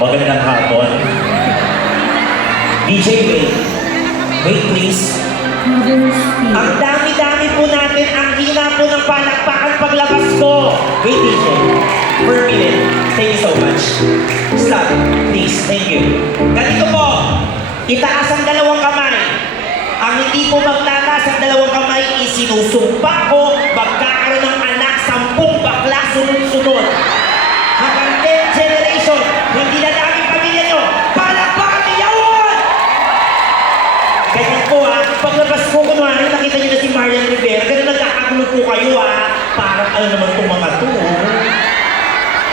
Magandang hapon. DJ, wait. Wait, please. Ang dami-dami po natin, ang hina po ng palakpakan paglabas ko. Wait, DJ. For a minute. Thank you so much. Stop. Please. Thank you. Ganito po. Itaas ang dalawang kamay. Ang hindi po magtataas ang dalawang kamay, isinusumpa ko, magkakaroon ng anak, 10 bakla sunod-sunod. Hanggang 10 generation, hindi na dami pamilya nyo. Palakpakan ni Yawon! Ganyan po ha, paglabas ko, kunwari, nakita nyo na si Marian Rivera, ganun nagkakagulo po kayo ha. Parang ano naman itong mga to.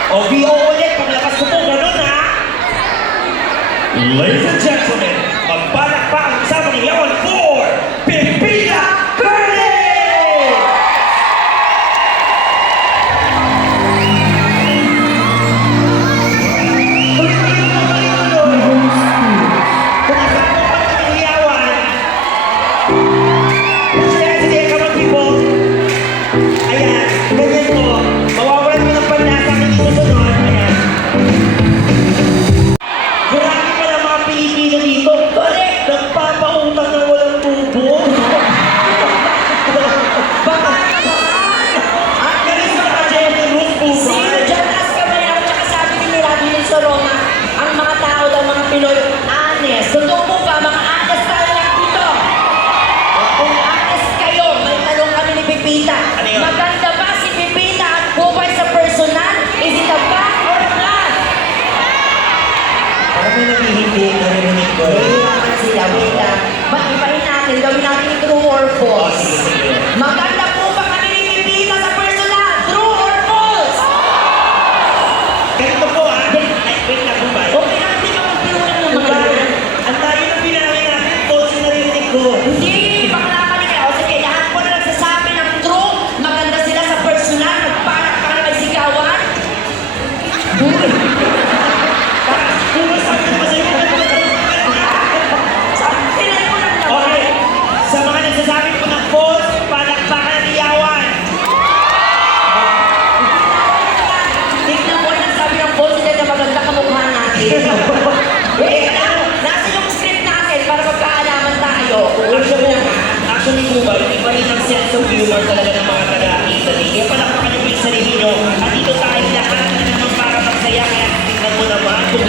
O VO ulit, paglabas ko po, ganun ha. Ladies and gentlemen, magpalakpakan kasama ni Yawon for Pipita Curly! Maganda ba si Pipita at buhay sa personal? Is it a fact or not? Parang may naghihindi, narinig ko. Hirapan sila, wait lang. Ibahin natin, gawin natin true or false. Maganda po ba kami ni Pipita sa personal? True or false? Ganito po ha. Ay, wait lang po ba? Okay lang, hindi ka magpinunan ng mga yan. Ang tayo na pinangin natin, false na narinig ko. Hindi, bakla ka nila. O sige, lahat po na nagsasabi ng true. Maganda sila sa personal. Nagparak ka na may sigawan. Okay, sa mga nagsasabi po ng false, palakpakan ni Yawan. Tignan mo yung sabi ng boss nila na maganda kamukha natin. Wait lang, nasa yung script natin para magkaalaman tayo. Actually po ba, iba rin ang sense of humor talaga ng mga taga-Italy. Kaya palakpakan niyo po yung sarili niyo. At dito tayo lahat na naman para magsaya. Kaya tingnan mo naman kung